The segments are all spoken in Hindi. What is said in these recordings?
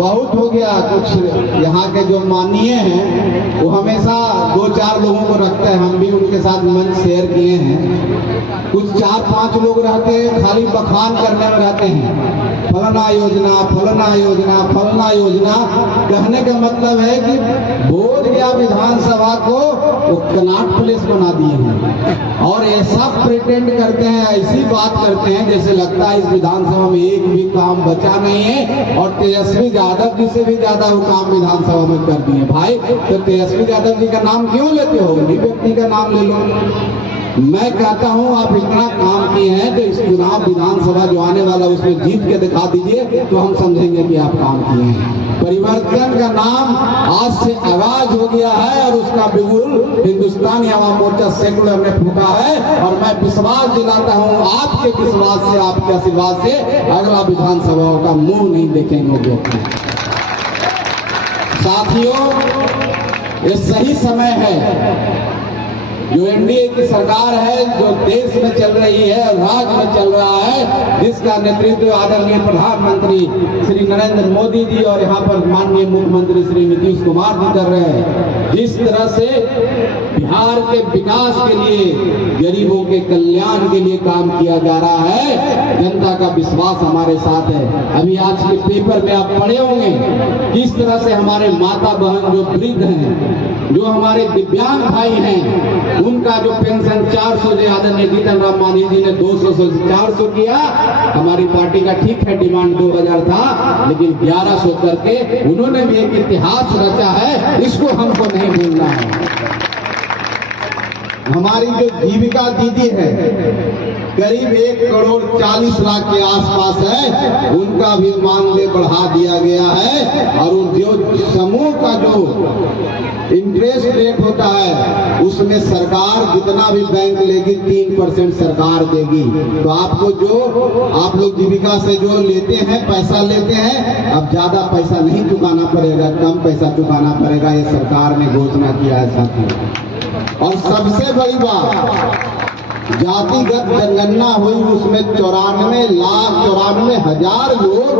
बहुत हो गया। कुछ यहाँ के जो माननीय हैं वो हमेशा 2-4 लोगों को रखते हैं, हम भी उनके साथ मंच शेयर किए हैं। कुछ 4-5 लोग रहते हैं, खाली बखान करने में रहते हैं, फलाना योजना फलाना योजना फलाना योजना। कहने का मतलब है कि बोधगया विधानसभा को वो कनॉट प्लेस बना दिए हैं और ऐसा प्रिटेंड करते हैं, ऐसी बात करते हैं जैसे लगता है इस विधानसभा में एक भी काम बचा नहीं है और तेजस्वी यादव जी से भी ज्यादा वो काम विधानसभा में कर दिए। भाई तो तेजस्वी यादव जी का नाम क्यों लेते हो, उन्हीं व्यक्ति का नाम ले लो। मैं कहता हूं आप इतना काम किए हैं तो इस चुनाव विधानसभा जो आने वाला उसमें जीत के दिखा दीजिए तो हम समझेंगे कि आप काम किए हैं। परिवर्तन का नाम आज से आगाज हो गया है और उसका बिगुल हिंदुस्तानी आवाम मोर्चा सेकुलर ने फूका है और मैं विश्वास दिलाता हूं आपके विश्वास से, आपके आशीर्वाद से अगला विधानसभा का मुंह नहीं देखेंगे। साथियों, ये सही समय है जो एनडीए की सरकार है, जो देश में चल रही है, राज्य में चल रहा है, जिसका नेतृत्व आदरणीय प्रधानमंत्री श्री नरेंद्र मोदी जी और यहाँ पर माननीय मुख्यमंत्री श्री नीतीश कुमार जी कर रहे हैं। जिस तरह से बिहार के विकास के लिए, गरीबों के कल्याण के लिए काम किया जा रहा है, जनता का विश्वास हमारे साथ है। अभी आज के पेपर में आप पढ़े होंगे किस तरह से हमारे माता बहन जो वृद्ध हैं, जो हमारे दिव्यांग भाई हैं, उनका जो पेंशन 400 जो आदरणीय जीतन राम मांझी जी ने 200 से 400 किया। हमारी पार्टी का ठीक है डिमांड 2000 था, लेकिन 1100 करके उन्होंने भी एक इतिहास रचा है, इसको हमको नहीं भूलना है। हमारी जो जीविका दीदी है करीब 1,40,00,000 के आसपास है, उनका भी मानदेय बढ़ा दिया गया है और उन जो समूह का जो इंटरेस्ट रेट होता है उसमें सरकार जितना भी बैंक लेगी 3% सरकार देगी। तो आपको जो आप लोग जीविका से जो लेते हैं, पैसा लेते हैं, अब ज्यादा पैसा नहीं चुकाना पड़ेगा, कम पैसा चुकाना पड़ेगा, ये सरकार ने घोषणा किया है साथियों। और सबसे बड़ी बात, जातिगत जनगणना हुई, उसमें 94,94,000 लोग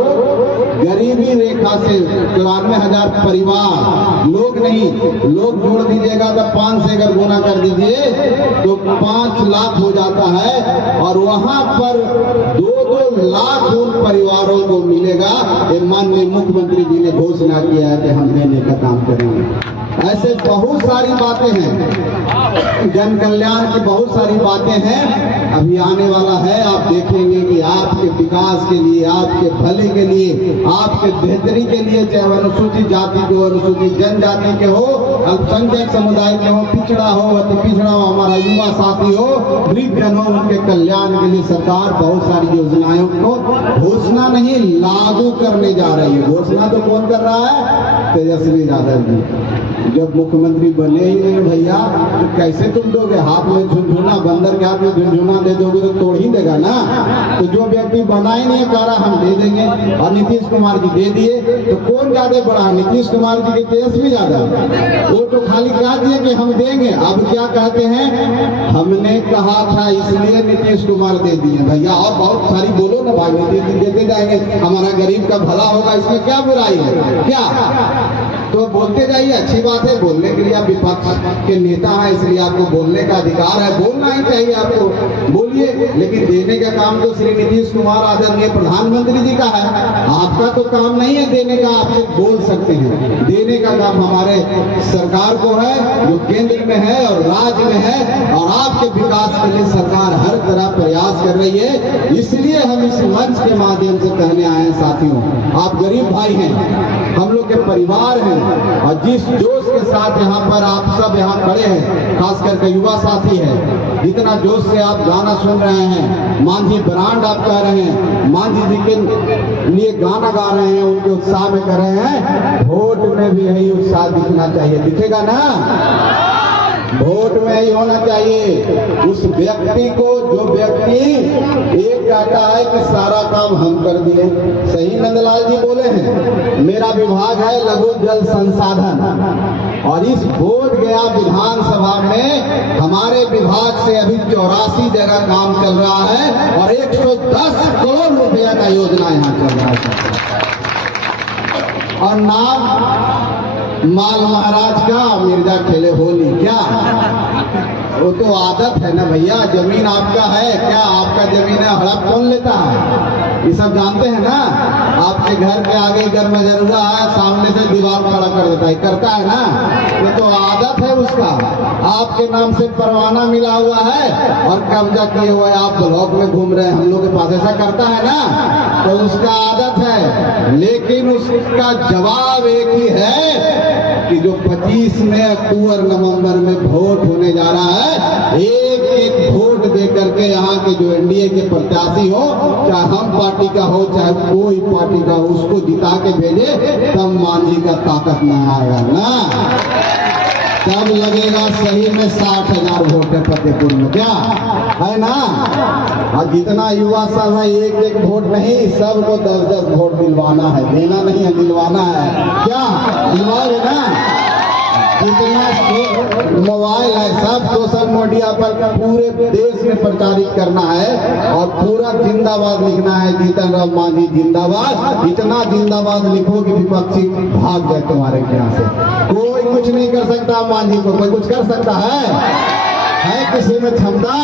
गरीबी रेखा से, 94,000 परिवार, लोग नहीं, लोग जोड़ दीजिएगा तो 5 से अगर गुना कर दीजिए तो 5 लाख हो जाता है और वहां पर 2-2 लाख उन परिवारों को मिलेगा। ये माननीय मुख्यमंत्री जी ने घोषणा किया है कि हम देने का काम करेंगे। ऐसे बहुत सारी बातें हैं, जन कल्याण की बहुत सारी बातें हैं, अभी आने वाला है। आप देखेंगे कि आपके विकास के लिए, आपके भले के लिए, आपके बेहतरी के लिए, चाहे अनुसूचित जाति के हो, अनुसूचित जनजाति के हो, अल्पसंख्यक समुदाय के हो, पिछड़ा हो, अति पिछड़ा हो, हमारा युवा साथी हो, वृद्धजन हो, उनके कल्याण के लिए सरकार बहुत सारी योजनाओं को घोषणा नहीं लागू करने जा रही है। घोषणा तो कौन कर रहा है? तेजस्वी यादव जी। जब मुख्यमंत्री बने ही नहीं भैया तो कैसे तुम दोगे? हाथ में झुनझुना, बंदर के हाथ में झुनझुना दे दोगे तो तोड़ ही देगा ना। तो जो व्यक्ति बना ही नहीं कह रहा हम दे देंगे, और नीतीश कुमार जी दे दिए, तो कौन ज्यादा बड़ा है, नीतीश कुमार जी के तेजस्वी यादव? वो तो खाली कह दिए कि हम देंगे। अब क्या कहते हैं, हमने कहा था इसलिए नीतीश कुमार दे दिए। भैया और बहुत सारी बोलो ना भाई, नीतीश जी देते जाएंगे, हमारा गरीब का भला होगा, इसमें क्या बुराई है? क्या तो बोलते जाइए, अच्छी बात है। बोलने के लिए आप विपक्ष के नेता हैं, इसलिए आपको बोलने का अधिकार है, बोलना ही चाहिए आपको, बोलिए। लेकिन देने का काम तो श्री नीतीश कुमार आदरणीय प्रधानमंत्री जी का है, आपका तो काम नहीं है देने का। आप सिर्फ बोल सकते हैं, देने का काम हमारे सरकार को है, जो केंद्र में है और राज्य में है, और आपके विकास के लिए सरकार हर तरह प्रयास कर रही है। इसलिए हम इस मंच के माध्यम से कहने आए हैं साथियों, आप गरीब भाई हैं, हम लोग के परिवार हैं, और जिस जोश के साथ यहाँ पर आप सब यहाँ खड़े हैं, खास करके युवा साथी है, जितना जोश से आप गाना सुन रहे हैं, मांझी ब्रांड आप कह रहे हैं, मांझी जी के लिए गाना गा रहे हैं, उनके उत्साह में कर रहे हैं, वोट में भी यही उत्साह दिखना चाहिए। दिखेगा ना? वोट में ही होना चाहिए। उस व्यक्ति को, जो व्यक्ति एक कहता है कि सारा काम हम कर दिए, सही नंदलाल जी बोले हैं, मेरा विभाग है लघु जल संसाधन, और इस बोधगया विधानसभा में हमारे विभाग से अभी 84 जगह काम चल रहा है और 110 करोड़ रुपया का योजना यहाँ चल रहा है। और नाम माल महाराज का, मिर्जा खेले होली। क्या वो तो आदत है ना भैया, जमीन आपका है क्या, आपका जमीन है, हड़प कौन लेता है, ये सब जानते हैं ना। आपके घर के आगे घर में जरूरा है, सामने से दीवार खड़ा कर देता है, करता है ना, ये तो आदत है उसका। आपके नाम से परवाना मिला हुआ है और कब्जा किए हुए आप ब्लॉक में घूम रहे हैं हम लोग के पास, ऐसा करता है ना, तो उसका आदत है। लेकिन उसका जवाब एक ही है कि जो 25 में अक्टूबर नवंबर में वोट होने जा रहा है, एक एक वोट दे करके यहाँ के जो एनडीए के प्रत्याशी हो, चाहे हम पार्टी का हो चाहे कोई पार्टी का हो, उसको जिता के भेजे, तब मांझी का ताकत न आएगा ना, तब लगेगा सही में 60,000 वोट है फतेहपुर में, क्या है ना। और जितना युवा सब है, एक एक वोट नहीं, सबको 10-10 वोट दिलवाना है, देना नहीं है, दिलवाना है। क्या दिलवाओगे ना, जितना मोबाइल है सब सोशल मीडिया पर पूरे देश में प्रचारित करना है और पूरा जिंदाबाद लिखना है, जीतन राम मांझी जिंदाबाद। इतना जिंदाबाद लिखो कि विपक्षी भाग जाए तुम्हारे यहाँ से। कोई कुछ नहीं कर सकता मांझी को, कोई कुछ कर सकता है किसी में क्षमता?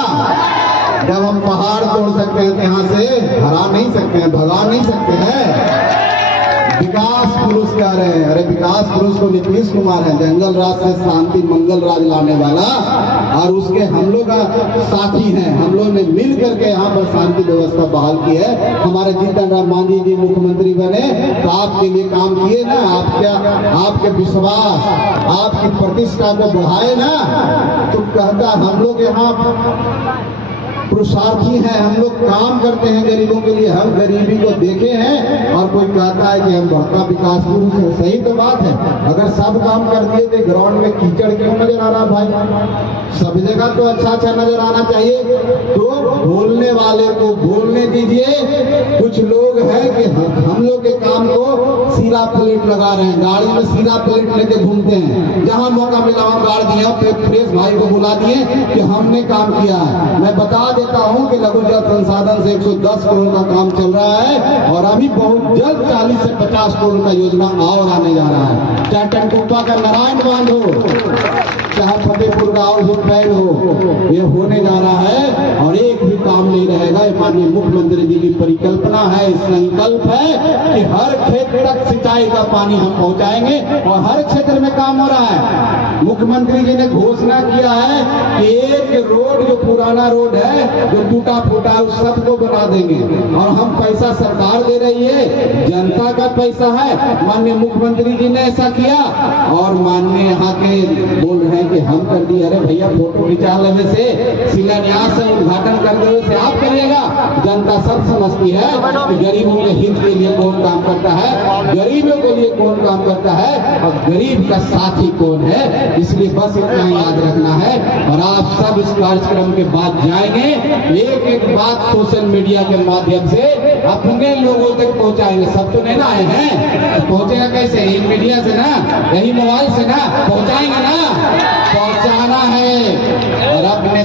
जब हम पहाड़ तोड़ सकते हैं यहाँ से, हरा नहीं सकते हैं, भगा नहीं सकते हैं। विकास पुरुष कह रहे हैं, अरे विकास पुरुष को नीतीश कुमार है, जंगल राज से शांति मंगल राज लाने वाला, और उसके हम लोग साथी हैं। हम लोग ने मिल करके यहाँ पर शांति व्यवस्था बहाल की है। हमारे जीतन राम मांझी जी मुख्यमंत्री बने तो आपके लिए काम किए ना, आपके विश्वास, आपकी प्रतिष्ठा को बढ़ाए ना। तो कहता हम लोग यहाँ पुरुषार्थी हैं, हम लोग काम करते हैं गरीबों के लिए, हम गरीबी को देखे हैं। और कोई कहता है कि हम बढ़ता विकास पुरुष है, सही तो बात है। अगर सब काम कर दिए तो ग्राउंड में कीचड़ क्यों नजर आ रहा भाई? सब जगह तो अच्छा अच्छा नजर आना चाहिए। तो बोलने वाले को बोलने दीजिए। कुछ लोग हैं कि हम लोग के काम को सीधा प्लेट लगा रहे हैं, गाड़ी में सीधा प्लेट लेके घूमते हैं, जहां मौका मिला वहां गाड़ दिया, प्रेस भाई को बुला दिए कि हमने काम किया है। मैं बता देता हूं कि लघु जल संसाधन से 110 करोड़ का काम चल रहा है और अभी बहुत जल्द 40 से 50 करोड़ का योजना और आने जा रहा है। चाहे टनकुप्पा का नारायण बांध हो, चाहे फतेहपुर का आउटलुक बैंक हो, ये होने जा रहा है और एक भी काम नहीं रहेगा। माननीय मुख्यमंत्री जी की परिकल्पना है, संकल्प है कि हर खेत तक सिंचाई का पानी हम पहुंचाएंगे और हर क्षेत्र में काम हो रहा है। मुख्यमंत्री जी ने घोषणा किया है कि एक रोड जो पुराना रोड है, जो टूटा फूटा है, उस सबको बना देंगे और हम पैसा सरकार दे रही है, जनता का पैसा है। माननीय मुख्यमंत्री जी ने ऐसा किया और माननीय यहाँ के बोल रहे हैं कि हम कर दिए। अरे भैया फोटो खिंचा लेने से, शिलान्यास से, उद्घाटन कर देने से आप करिएगा? जनता सब समझती है कि गरीबों के हित के लिए कौन काम करता है, गरीबों के लिए कौन काम करता है और गरीब का साथी कौन है। इसलिए बस इतना याद रखना है और आप सब इस कार्यक्रम के बाद जाएंगे, एक एक बात सोशल मीडिया के माध्यम से अपने लोगों तक पहुंचाएंगे। सब तो नहीं ना आए हैं, तो पहुंचेगा कैसे? यही मीडिया से ना, यही मोबाइल से ना पहुंचाएंगे ना, पहुंचाना है और अपने